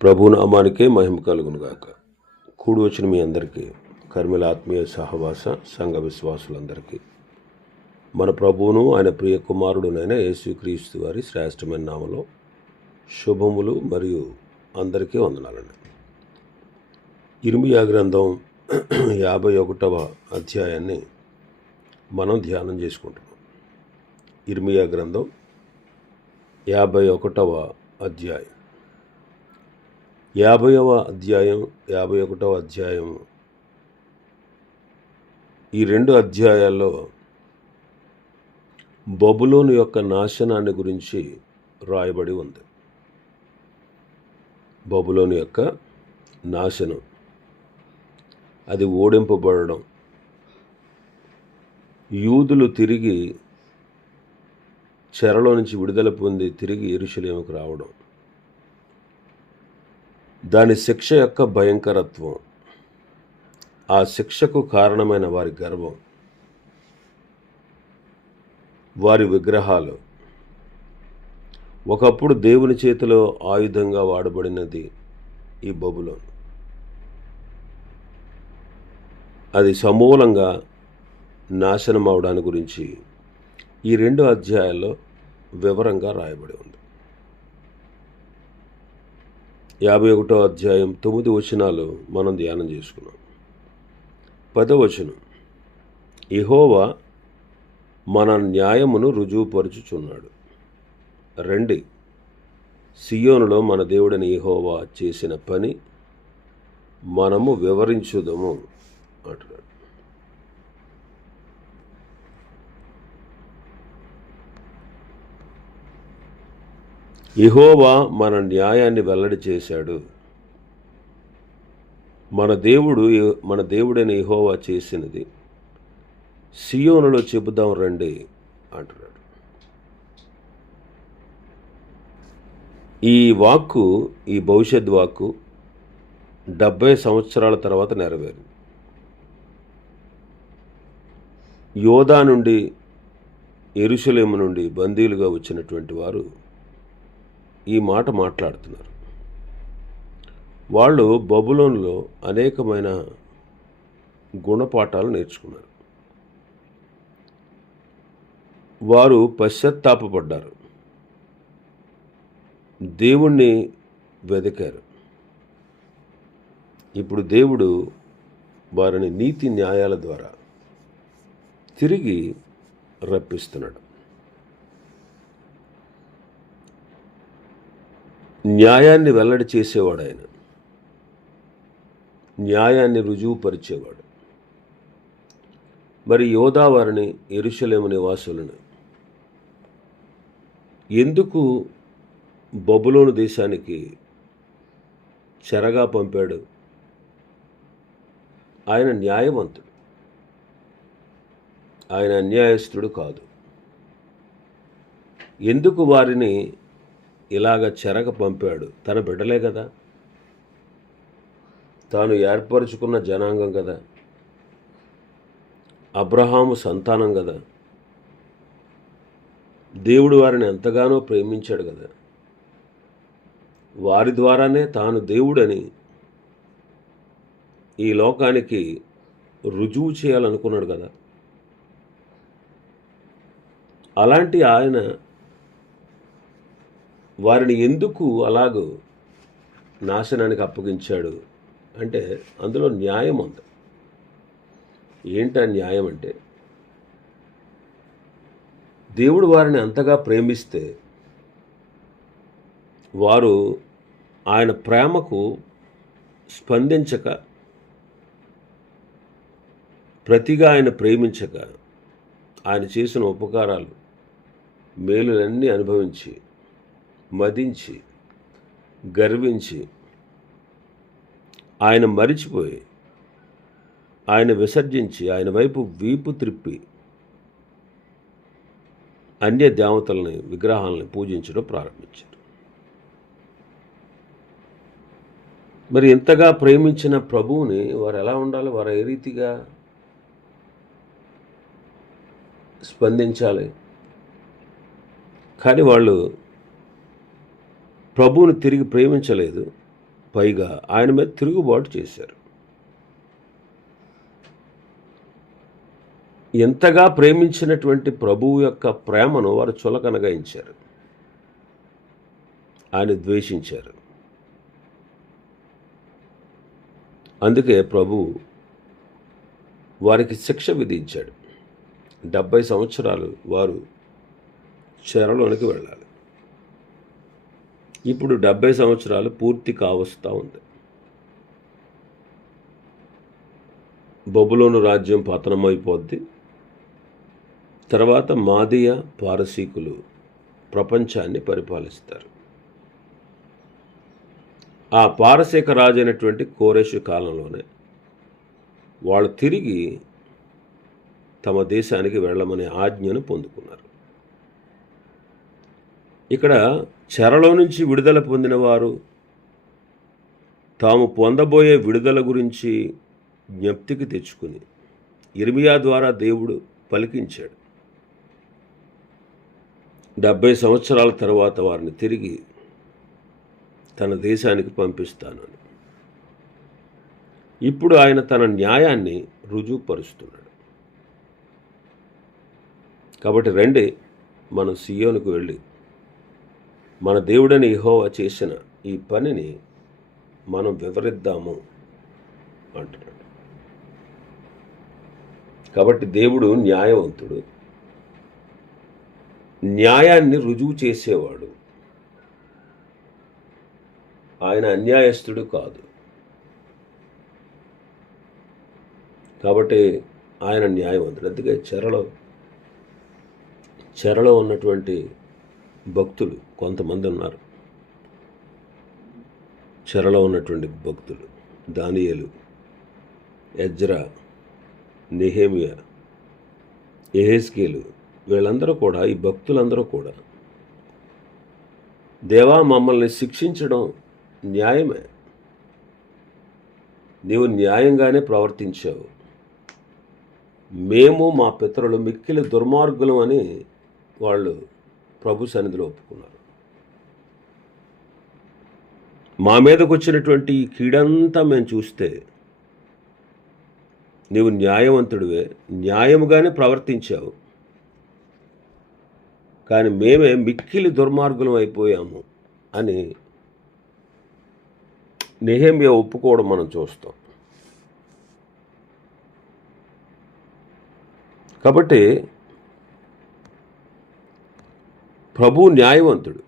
ప్రభునామానికే మహిమ కలుగునుగాక. కూడి వచ్చిన మీ అందరికీ, కర్మిల ఆత్మీయ సహవాస సంఘ విశ్వాసులందరికీ మన ప్రభువును ఆయన ప్రియ కుమారుడునైన యేసుక్రీస్తు వారి శ్రేష్టమైన నామలో శుభములు మరియు అందరికీ వందనాలండి. ఇర్మియా గ్రంథం 51వ అధ్యాయాన్ని మనం ధ్యానం చేసుకుంటున్నాం. ఇర్మియా గ్రంథం 51వ అధ్యాయం 50వ అధ్యాయం 51వ అధ్యాయం ఈ రెండు అధ్యాయాల్లో బబులోను యొక్క నాశనాన్ని గురించి రాయబడి ఉంది. బబులోను యొక్క నాశనం, అది ఓడింపబడడం, యూదులు తిరిగి చెరలో నుంచి విడుదల పొంది తిరిగి యెరూషలేముకు రావడం, దాని శిక్ష యొక్క భయంకరత్వం, ఆ శిక్షకు కారణమైన వారి గర్వం, వారి విగ్రహాలు, ఒకప్పుడు దేవుని చేతిలో ఆయుధంగా వాడబడినది ఈ బబులోను, అది సమూలంగా నాశనం అవడాని గురించి ఈ రెండు అధ్యాయాల్లో వివరంగా రాయబడి ఉంది. 51వ అధ్యాయం 9 వచనాలు మనం ధ్యానం చేసుకున్నాం. 10వ వచనం, యెహోవా మన న్యాయమును రుజువుపరుచుచున్నాడు. రండి, సియోనులో మన దేవుడని యెహోవా చేసిన పని మనము వివరించుదము అంటున్నాడు. యెహోవా మన న్యాయాన్ని వెల్లడి చేశాడు. మన దేవుడైన యెహోవా చేసినది సియోనులో చెబుదాం రండి అంటున్నాడు. ఈ వాక్కు, ఈ భవిష్యత్ వాక్కు 70 సంవత్సరాల తర్వాత నెరవేరింది. యోధా నుండి, యెరూషలేము నుండి బందీలుగా వచ్చినటువంటి వారు ఈ మాట మాట్లాడుతున్నారు. వాళ్ళు బబులోనులో అనేకమైన గుణపాఠాలు నేర్చుకున్నారు. వారు పశ్చాత్తాపపడ్డారు, దేవుణ్ణి వెతికారు. ఇప్పుడు దేవుడు వారిని నీతి న్యాయాల ద్వారా తిరిగి రప్పిస్తున్నాడు. న్యాయాన్ని వెల్లడి చేసేవాడు ఆయన, న్యాయాన్ని రుజువుపరిచేవాడు. మరి యోధా వారిని, యెరూషలేము నివాసులను ఎందుకు బబులోను దేశానికి చెరగా పంపాడు? ఆయన న్యాయవంతుడు, ఆయన అన్యాయస్తుడు కాదు. ఎందుకు వారిని ఇలాగ చెరగ పంపాడు? తన బిడ్డలే కదా, తాను ఏర్పరచుకున్న జనాంగం కదా, అబ్రహాము సంతానం కదా, దేవుడు వారిని ఎంతగానో ప్రేమించాడు కదా, వారి ద్వారానే తాను దేవుడని ఈ లోకానికి రుజువు చేయాలనుకున్నాడు కదా. అలాంటి ఆయన వారిని ఎందుకు అలాగూ నాశనానికి అప్పగించాడు అంటే అందులో న్యాయం ఉంది. ఏంటా న్యాయం అంటే, దేవుడు వారిని అంతగా ప్రేమిస్తే వారు ఆయన ప్రేమకు స్పందించక, ప్రతిగా ఆయన ప్రేమించక, ఆయన చేసిన ఉపకారాలు, మేలులన్నీ అనుభవించి, మదించి, గర్వించి, ఆయన మరిచిపోయి, ఆయన విసర్జించి, ఆయన వైపు వీపు త్రిప్పి అన్య దేవతల్ని, విగ్రహాలని పూజించడం ప్రారంభించారు. మరి ఇంతగా ప్రేమించిన ప్రభువుని వారు ఎలా ఉండాలి? వారు ఏ రీతిగా స్పందించాలి? కానీ వాళ్ళు ప్రభువుని తిరిగి ప్రేమించలేదు, పైగా ఆయన మీద తిరుగుబాటు చేశారు. ఎంతగా ప్రేమించినటువంటి ప్రభువు యొక్క ప్రేమను వారు చులకనగా ఎంచారు. ఆయన ద్వేషించారు. అందుకే ప్రభు వారికి శిక్ష విధించాడు. 70 సంవత్సరాలు వారు చెరలోనికి వెళ్ళాలి. ఇప్పుడు 70 సంవత్సరాలు పూర్తి కావస్తూ ఉంది. బబులోను రాజ్యం పతనమైపోద్ది. తర్వాత మాదీయ పారసీకులు ప్రపంచాన్ని పరిపాలిస్తారు. ఆ పారసీక రాజు అయినటువంటి కోరెషు కాలంలోనే వాళ్ళు తిరిగి తమ దేశానికి వెళ్ళమనే ఆజ్ఞను పొందుకున్నారు. ఇక్కడ చెరలో నుంచి విడుదల పొందిన వారు తాము పొందబోయే విడుదల గురించి జ్ఞప్తికి తెచ్చుకుని ఇర్మియా ద్వారా దేవుడు పలికించాడు. 70 సంవత్సరాల తర్వాత వారిని తిరిగి తన దేశానికి పంపిస్తానని. ఇప్పుడు ఆయన తన న్యాయాన్ని రుజువుపరుస్తున్నాడు. కాబట్టి రండి, మనం సియోనుకు వెళ్ళి మన దేవుడని యెహోవా చేసిన ఈ పనిని మనం వివరిద్దాము అంటున్నాడు. కాబట్టి దేవుడు న్యాయవంతుడు, న్యాయాన్ని రుజువు చేసేవాడు. ఆయన అన్యాయస్తుడు కాదు. కాబట్టి ఆయన న్యాయవంతుడు. అందుకే చెరలో ఉన్నటువంటి భక్తులు కొంతమంది ఉన్నారు. చెరలో ఉన్నటువంటి భక్తులు దానియేలు, ఎజ్రా, నెహెమియా, యెహెజ్కేలు, వీళ్ళందరూ కూడా, ఈ భక్తులందరూ కూడా దేవా మమ్మల్ని శిక్షించడం న్యాయమే, నీవు న్యాయంగానే ప్రవర్తించావు, మేము మా పితరులు మిక్కిలి దుర్మార్గులం అని వాళ్ళు ప్రభు సన్నిధిలో ఒప్పుకున్నారు. మా మీదకు వచ్చినటువంటి ఈ కీడంతా మేము చూస్తే నీవు న్యాయవంతుడివే, న్యాయముగానే ప్రవర్తించావు, కానీ మేమే మిక్కిలి దుర్మార్గులం అయిపోయాము అని నెహెమ్యా ఒప్పుకోవడం మనం చూస్తాం. కాబట్టి ప్రభు న్యాయవంతుడు.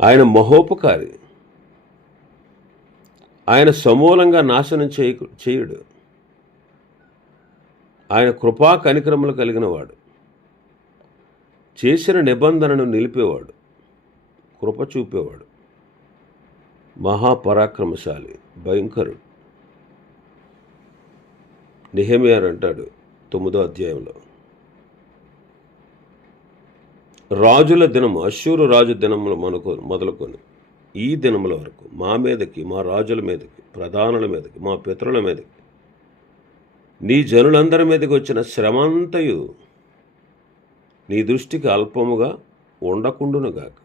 ఆయన మహోపకారి. ఆయన సమూలంగా నాశనం చేయుడు. ఆయన కృపా కనికరములు కలిగిన వాడు. చేసిన నిబంధనను నిలిపేవాడు, కృప చూపేవాడు, మహాపరాక్రమశాలి, భయంకరుడు. నెహెమ్యా అంటాడు 9వ అధ్యాయంలో, రాజుల దినము, అష్షూరు రాజు దినములు మొదలుకొని ఈ దినముల వరకు మా మీదకి, మా రాజుల మీదకి, ప్రధానుల మీదకి, మా పితరుల మీదకి, నీ జనులందరి మీదకి వచ్చిన శ్రమంతయు నీ దృష్టికి అల్పముగా ఉండకుండునుగాక.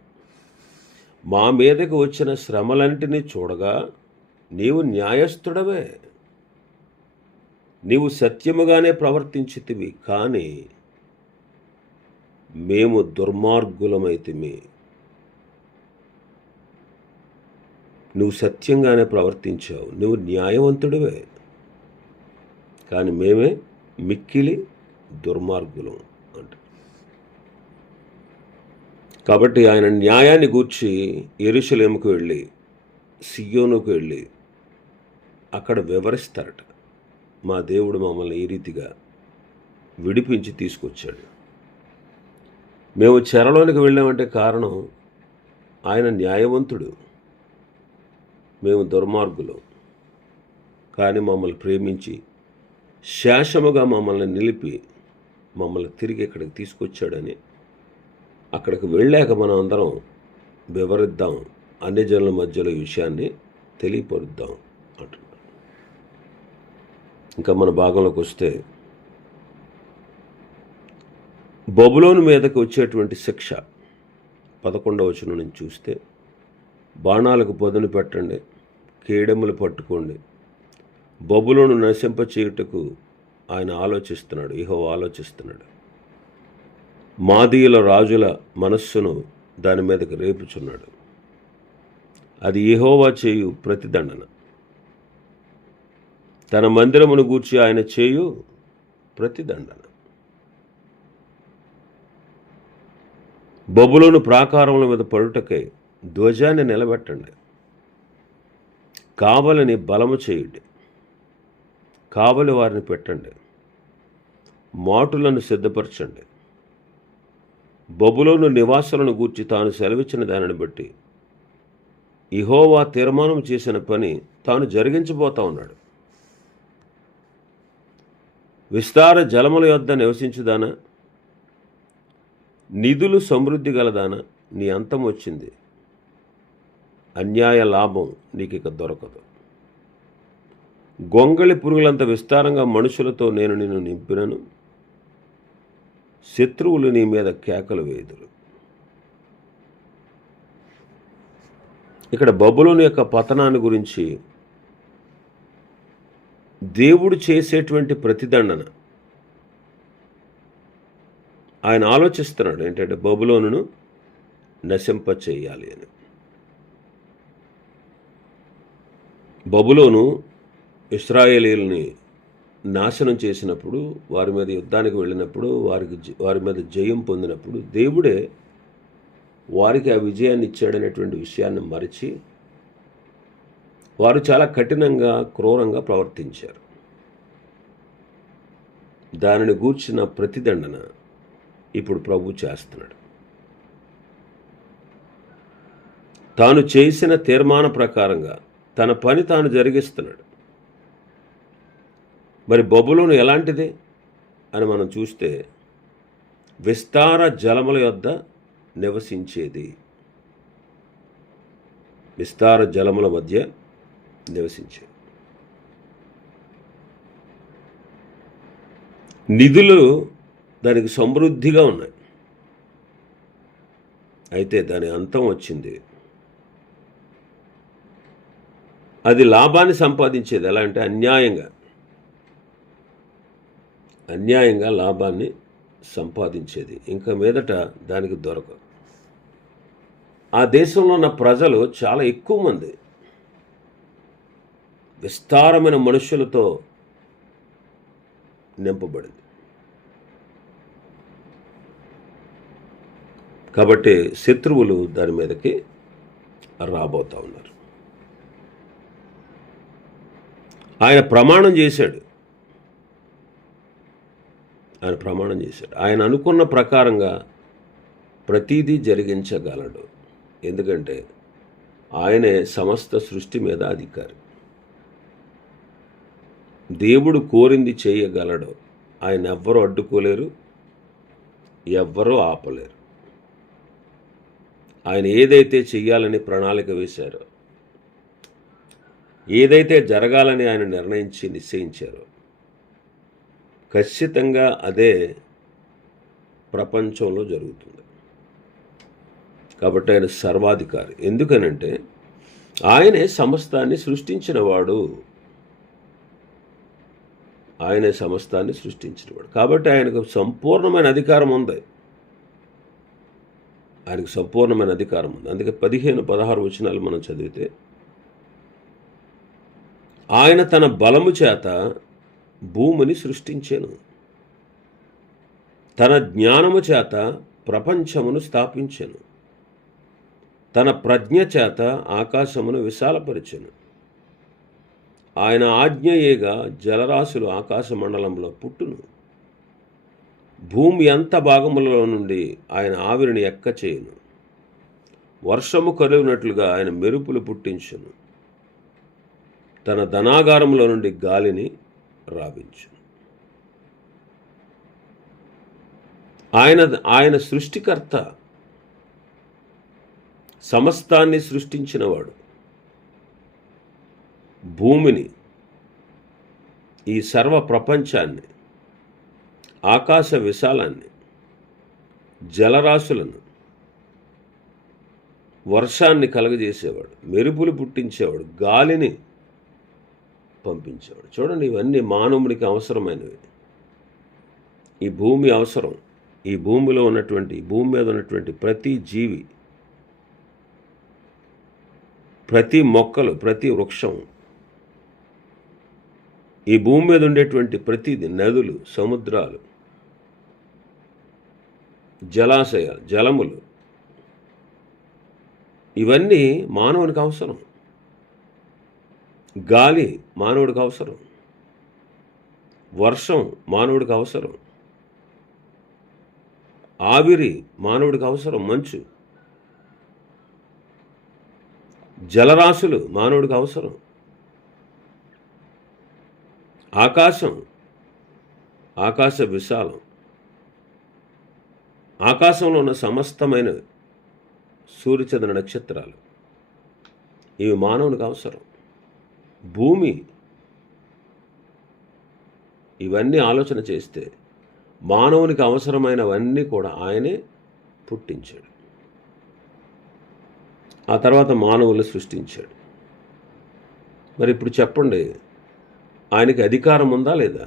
మా మీదకి వచ్చిన శ్రమలంటిని చూడగా నీవు న్యాయస్థుడవే, నీవు సత్యముగానే ప్రవర్తించితివి, కానీ మేము దుర్మార్గులమైతిమి. నువ్వు సత్యంగానే ప్రవర్తించావు, నువ్వు న్యాయవంతుడివే, కానీ మేమే మిక్కిలి దుర్మార్గులం అంట. కాబట్టి ఆయన న్యాయాన్ని గూర్చి యెరూషలేముకు వెళ్ళి, సియోనుకు వెళ్ళి అక్కడ వివరిస్తారట. మా దేవుడు మమ్మల్ని ఈ రీతిగా విడిపించి తీసుకొచ్చాడు. మేము చెరలోనికి వెళ్ళామంటే కారణం ఆయన న్యాయవంతుడు, మేము దుర్మార్గులం, కానీ మమ్మల్ని ప్రేమించి శాశ్వతముగా మమ్మల్ని నిలిపి మమ్మల్ని తిరిగి ఇక్కడికి తీసుకొచ్చాడని అక్కడికి వెళ్ళాక మనం అందరం వివరిద్దాం, అన్ని జనుల మధ్యలో ఈ విషయాన్ని తెలియపరుద్దాం అంటున్నాడు. ఇంకా మన భాగంలోకి వస్తే, బబులోను మీదకి వచ్చేటువంటి శిక్ష 11వ వచనం నుంచి చూస్తే, బాణాలకు పదును పెట్టండి, కేడెములు పట్టుకోండి, బబులోను నశింప చేయుటకు ఆయన ఆలోచిస్తున్నాడు, యెహోవా ఆలోచిస్తున్నాడు. మాదీయుల రాజుల మనస్సును దాని మీదకి రేపుచున్నాడు. అది యెహోవా చేయు ప్రతిదండన. తన మందిరమును గూర్చి ఆయన చేయు ప్రతిదండన. బబులోను ప్రాకారముల మీద పడుటకై ధ్వజాన్ని నిలబెట్టండి, కావలిని బలము చేయుడి, కావలి వారిని పెట్టండి, మాటులను సిద్ధపరచండి. బబులోను నివాసులను గూర్చి తాను సెలవిచ్చిన దానిని బట్టి యెహోవా తీర్మానం చేసిన పని తాను జరిగించబోతా ఉన్నాడు. విస్తార జలముల యొద్ద నివసించుదానా, నిధులు సమృద్ధి గలదానా, నీ అంతం వచ్చింది, అన్యాయ లాభం నీకిక దొరకదు. గొంగళి పురుగులంత విస్తారంగా మనుషులతో నేను నిన్ను నింపినను, శత్రువులు నీ మీద కేకలు వేయుదురు. ఇక్కడ బబులోను యొక్క పతనాన్ని గురించి దేవుడు చేసేటువంటి ప్రతిదండన ఆయన ఆలోచిస్తున్నాడు. ఏంటంటే బబులోనును నశింప చేయాలి అని. బబులోను ఇశ్రాయేలీయుల్ని నాశనం చేసినప్పుడు, వారి మీద యుద్ధానికి వెళ్ళినప్పుడు, వారి మీద జయం పొందినప్పుడు దేవుడే వారికి ఆ విజయాన్ని ఇచ్చాడనేటువంటి విషయాన్ని మరిచి వారు చాలా కఠినంగా, క్రూరంగా ప్రవర్తించారు. దానిని గూర్చిన ప్రతిదండన ఇప్పుడు ప్రభు చేస్తున్నాడు. తాను చేసిన తీర్మాన ప్రకారంగా తన పని తాను జరిగిస్తున్నాడు. మరి బబులోను ఎలాంటిది అని మనం చూస్తే, విస్తార జలముల యొద్ద నివసించేది, విస్తార జలముల మధ్య నివసించేది. నిధులు దానికి సమృద్ధిగా ఉన్నాయి. అయితే దాని అంతం వచ్చింది. అది లాభాన్ని సంపాదించేది. ఎలా అంటే అన్యాయంగా లాభాన్ని సంపాదించేది. ఇంకా మీదట దానికి దొరకదు. ఆ దేశంలో ఉన్న ప్రజలు చాలా ఎక్కువ మంది, విస్తారమైన మనుషులతో నింపబడింది. కాబట్టి శత్రువులు దాని మీదకి రాబోతా ఉన్నారు. ఆయన ప్రమాణం చేశాడు. ఆయన అనుకున్న ప్రకారంగా ప్రతీదీ జరిగించగలడు. ఎందుకంటే ఆయనే సమస్త సృష్టి మీద అధికారి. దేవుడు కోరింది చేయగలడు. ఆయన ఎవ్వరూ అడ్డుకోలేరు, ఎవ్వరూ ఆపలేరు. ఆయన ఏదైతే చెయ్యాలని ప్రణాళిక వేశారో, ఏదైతే జరగాలని ఆయన నిశ్చయించారో, ఖచ్చితంగా అదే ప్రపంచంలో జరుగుతుంది. కాబట్టి ఆయన సర్వాధికారి. ఎందుకనంటే ఆయనే సమస్తాన్ని సృష్టించినవాడు. కాబట్టి ఆయనకు సంపూర్ణమైన అధికారం ఉంది. అందుకే 15-16 వచనాలు మనం చదివితే, ఆయన తన బలము చేత భూమిని సృష్టించెను, తన జ్ఞానము చేత ప్రపంచమును స్థాపించెను, తన ప్రజ్ఞ చేత ఆకాశమును విశాలపరిచెను. ఆయన ఆజ్ఞయేగా జలరాశులు ఆకాశ మండలంలో పుట్టును. భూమి అంత భాగములలో నుండి ఆయన ఆవిరిని ఎక్కచేయును. వర్షము కలుగునట్లుగా ఆయన మెరుపులు పుట్టించును. తన ధనాగారములో నుండి గాలిని రావించును. ఆయన సృష్టికర్త, సమస్తాన్ని సృష్టించినవాడు. భూమిని, ఈ సర్వ ప్రపంచాన్ని, ఆకాశ విశాలాన్ని, జలరాశులను, వర్షాన్ని కలగజేసేవాడు, మెరుపులు పుట్టించేవాడు, గాలిని పంపించేవాడు. చూడండి, ఇవన్నీ మానవుడికి అవసరమైనవి. ఈ భూమి అవసరం. ఈ భూమి మీద ఉన్నటువంటి ప్రతి జీవి, ప్రతి మొక్కలు, ప్రతి వృక్షం, ఈ భూమి మీద ఉండేటువంటి ప్రతిది, నదులు, సముద్రాలు, జలాశయాలు, జలములు, ఇవన్నీ మానవునికి అవసరం. గాలి మానవుడికి అవసరం, వర్షం మానవుడికి అవసరం, ఆవిరి మానవుడికి అవసరం, మంచు, జలరాశులు మానవుడికి అవసరం, ఆకాశ విశాలం, ఆకాశంలో ఉన్న సమస్తమైన సూర్యచంద్ర నక్షత్రాలు, ఇవి మానవునికి అవసరం. భూమి, ఇవన్నీ ఆలోచన చేస్తే మానవునికి అవసరమైనవన్నీ కూడా ఆయనే పుట్టించాడు. ఆ తర్వాత మానవులు సృష్టించాడు. మరి ఇప్పుడు చెప్పండి, ఆయనకి అధికారం ఉందా లేదా?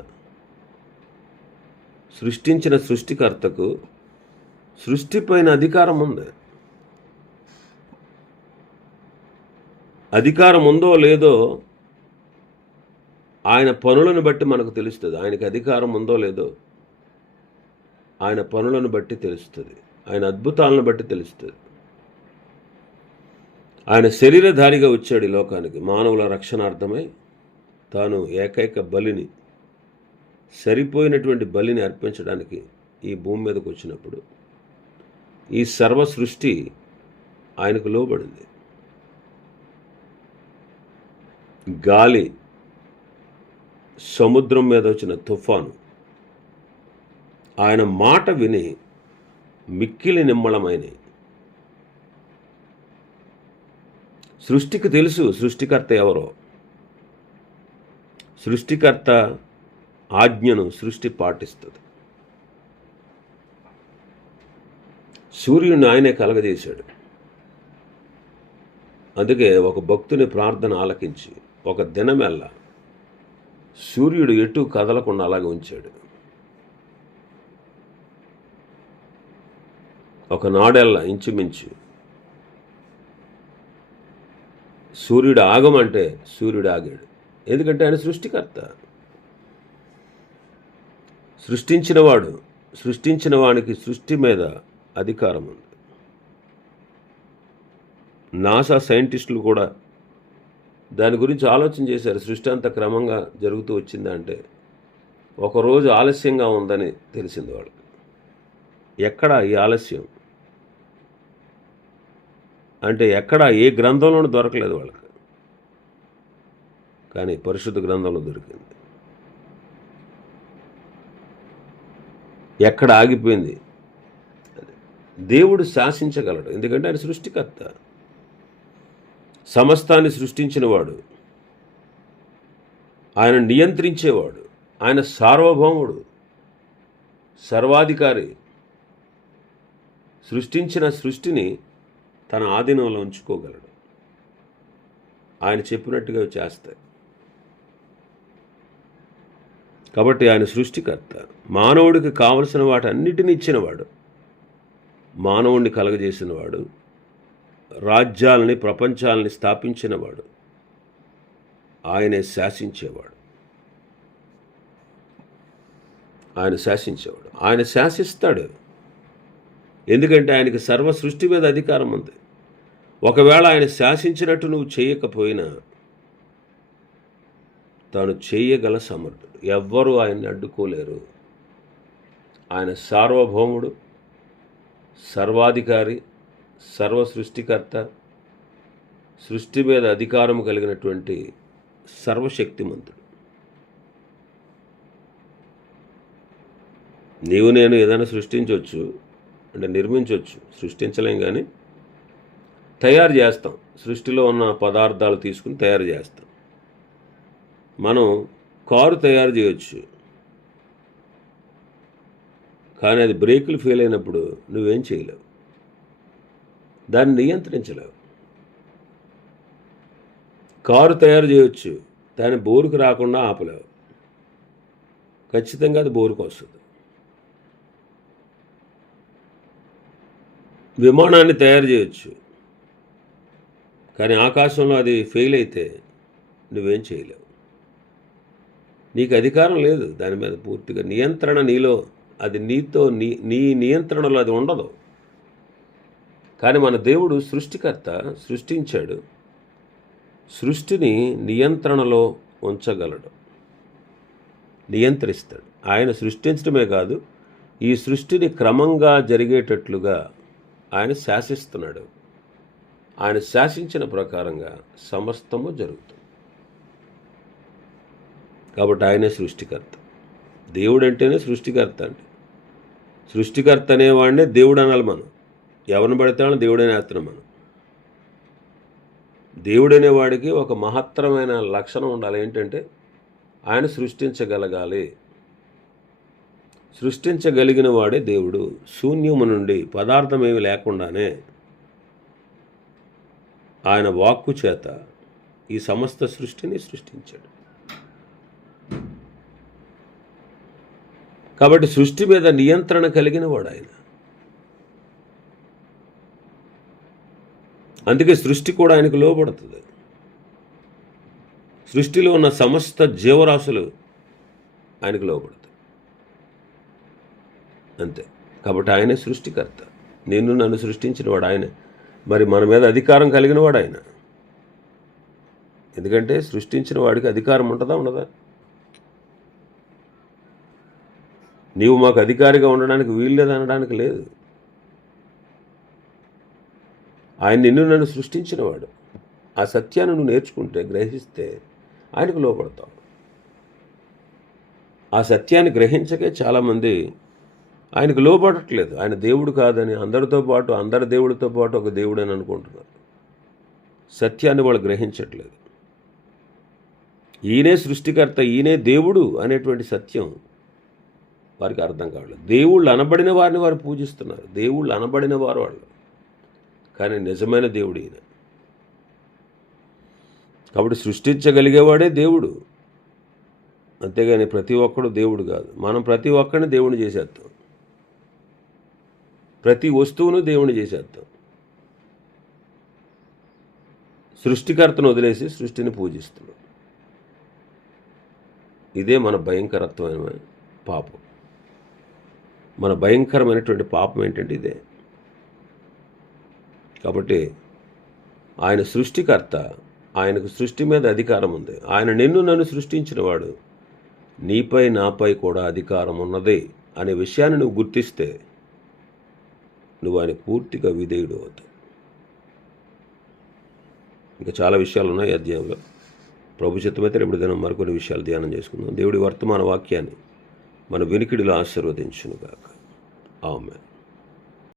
సృష్టించిన సృష్టికర్తకు సృష్టిపైన అధికారం ఉంది. అధికారం ఉందో లేదో ఆయన పనులను బట్టి మనకు తెలుస్తుంది. ఆయనకి అధికారం ఉందో లేదో ఆయన పనులను బట్టి తెలుస్తుంది, ఆయన అద్భుతాలను బట్టి తెలుస్తుంది. ఆయన శరీరధారిగా వచ్చాడు ఈ లోకానికి మానవుల రక్షణార్థమై. తాను ఏకైక బలిని, సరిపోయినటువంటి బలిని అర్పించడానికి ఈ భూమి మీదకు వచ్చినప్పుడు ఈ సర్వ సృష్టి ఆయనకు లోబడింది. గాలి, సముద్రం మీద వచ్చిన తుఫాను ఆయన మాట విని మిక్కిలి నిమ్మళమైనవి. సృష్టికి తెలుసు సృష్టికర్త ఎవరో. సృష్టికర్త ఆజ్ఞను సృష్టి పాటిస్తుంది. సూర్యుని ఆయనే కలగజేశాడు. అందుకే ఒక భక్తుని ప్రార్థన ఆలకించి ఒక దినమెల్లా సూర్యుడు ఎటు కదలకుండా అలాగే ఉంచాడు. ఒక నాడెల్లా ఇంచుమించు సూర్యుడు ఆగమంటే సూర్యుడు ఆగాడు. ఎందుకంటే ఆయన సృష్టికర్త. సృష్టించిన వానికి సృష్టి మీద అధికారం ఉంది. నాసా సైంటిస్టులు కూడా దాని గురించి ఆలోచన చేశారు. సృష్టి అంత క్రమంగా జరుగుతూ వచ్చిందంటే ఒకరోజు ఆలస్యంగా ఉందని తెలిసింది వాళ్ళకి. ఎక్కడ ఈ ఆలస్యం అంటే ఎక్కడ ఏ గ్రంథంలోనూ దొరకలేదు వాళ్ళకి, కానీ పరిశుద్ధ గ్రంథంలో దొరికింది. ఎక్కడ ఆగిపోయింది? దేవుడు శాసించగలడు, ఎందుకంటే ఆయన సృష్టికర్త. సమస్తాన్ని సృష్టించినవాడు, ఆయన నియంత్రించేవాడు, ఆయన సార్వభౌముడు, సర్వాధికారి. సృష్టించిన సృష్టిని తన ఆధీనంలో ఉంచుకోగలడు. ఆయన చెప్పినట్టుగా చేస్తాయి. కాబట్టి ఆయన సృష్టికర్త. మానవుడికి కావలసిన వాటన్నిటిని ఇచ్చినవాడు, మానవుణ్ణి కలగజేసినవాడు, రాజ్యాలని, ప్రపంచాలని స్థాపించినవాడు, ఆయనే శాసించేవాడు. ఆయన శాసిస్తాడు. ఎందుకంటే ఆయనకి సర్వ సృష్టి మీద అధికారం ఉంది. ఒకవేళ ఆయన శాసించినట్టు నువ్వు చేయకపోయినా తాను చేయగల సమర్థుడు. ఎవ్వరూ ఆయన్ని అడ్డుకోలేరు. ఆయన సార్వభౌముడు, సర్వాధికారి, సర్వ సృష్టికర్త, సృష్టి మీద అధికారం కలిగినటువంటి సర్వశక్తిమంతుడు. నీవు నేను ఏదైనా సృష్టించవచ్చు అంటే నిర్మించవచ్చు, సృష్టించలేం, కానీ తయారు చేస్తాం. సృష్టిలో ఉన్న పదార్థాలు తీసుకుని తయారు చేస్తాం. మనం కారు తయారు చేయొచ్చు, కానీ అది బ్రేకులు ఫెయిల్ అయినప్పుడు నువ్వేం చేయలేవు. దాన్ని నియంత్రించలేవు. కారు తయారు చేయొచ్చు, దాన్ని బోరుకు రాకుండా ఆపలేవు. ఖచ్చితంగా అది బోరుకు వస్తుంది. విమానాన్ని తయారు చేయొచ్చు, కానీ ఆకాశంలో అది ఫెయిల్ అయితే నువ్వేం చేయలేవు. నీకు అధికారం లేదు దాని మీద పూర్తిగా. నియంత్రణ నీలో, అది నీతో నీ నియంత్రణలో అది ఉండదు. కానీ మన దేవుడు సృష్టికర్త, సృష్టించాడు, సృష్టిని నియంత్రణలో ఉంచగలడు, నియంత్రిస్తాడు. ఆయన సృష్టించడమే కాదు, ఈ సృష్టిని క్రమంగా జరిగేటట్లుగా ఆయన శాసిస్తున్నాడు. ఆయన శాసించిన ప్రకారంగా సమస్తము జరుగుతుంది. కాబట్టి ఆయనే సృష్టికర్త. దేవుడు అంటేనే సృష్టికర్త. అంటే సృష్టికర్త అనేవాడినే దేవుడు అనాలి. మనం ఎవరిని పడితే వాళ్ళని దేవుడనే వేస్తున్నాం. మనం దేవుడనేవాడికి ఒక మహత్తరమైన లక్షణం ఉండాలి. ఏంటంటే ఆయన సృష్టించగలగాలి. సృష్టించగలిగిన వాడే దేవుడు. శూన్యము నుండి, పదార్థం ఏమి లేకుండానే ఆయన వాక్కు చేత ఈ సమస్త సృష్టిని సృష్టించాడు. కాబట్టి సృష్టి మీద నియంత్రణ కలిగిన వాడు ఆయన. అందుకే సృష్టి కూడా ఆయనకు లోబడుతుంది. సృష్టిలో ఉన్న సమస్త జీవరాశులు ఆయనకు లోబడుతుంది. అంతే. కాబట్టి ఆయనే సృష్టికర్త. నిన్ను నన్ను సృష్టించిన వాడు ఆయనే. మరి మన మీద అధికారం కలిగిన వాడు ఆయన. ఎందుకంటే సృష్టించిన వాడికి అధికారం ఉంటుందా, ఉండదా? నీవు మాకు అధికారిగా ఉండడానికి వీల్లేదు అనడానికి లేదు. ఆయన నిన్ను నన్ను సృష్టించినవాడు. ఆ సత్యాన్ని నువ్వు నేర్చుకుంటే, గ్రహిస్తే ఆయనకు లోపడతావు. ఆ సత్యాన్ని గ్రహించకే చాలామంది ఆయనకు లోపడట్లేదు. ఆయన దేవుడు కాదని, అందరితో పాటు, అందరి దేవుడితో పాటు ఒక దేవుడు అని అనుకుంటున్నారు. సత్యాన్ని వాళ్ళు గ్రహించట్లేదు. ఈయనే సృష్టికర్త, ఈయనే దేవుడు అనేటువంటి సత్యం వారికి అర్థం కావట్లేదు. దేవుళ్ళు అనబడిన వారిని వారు పూజిస్తున్నారు. దేవుళ్ళు అనబడిన వారు వాళ్ళు, కానీ నిజమైన దేవుడు ఈయన. కాబట్టి సృష్టించగలిగేవాడే దేవుడు, అంతేగాని ప్రతి ఒక్కడు దేవుడు కాదు. మనం ప్రతి ఒక్కడిని దేవుని చేసేస్తాం. ప్రతి వస్తువును దేవుని చేసేస్తాం. సృష్టికర్తను వదిలేసి సృష్టిని పూజిస్తున్నాం. ఇదే మన భయంకరత్వమైన పాపం. మన భయంకరమైనటువంటి పాపం ఏంటంటే ఇదే. కాబట్టి ఆయన సృష్టికర్త, ఆయనకు సృష్టి మీద అధికారం ఉంది. ఆయన నిన్ను నన్ను సృష్టించిన వాడు, నీపై నాపై కూడా అధికారం ఉన్నది అనే విషయాన్ని నువ్వు గుర్తిస్తే నువ్వు ఆయన పూర్తిగా విధేయుడు అవుతావు. ఇంకా చాలా విషయాలు ఉన్నాయి అధ్యాయంలో. ప్రభు చిత్తమైతే రేపు దినం మరికొన్ని విషయాలు ధ్యానం చేసుకుందాం. దేవుడి వర్తమాన వాక్యాన్ని మన వినికిడిలో ఆశీర్వదించునుగాక. ఆమేన్.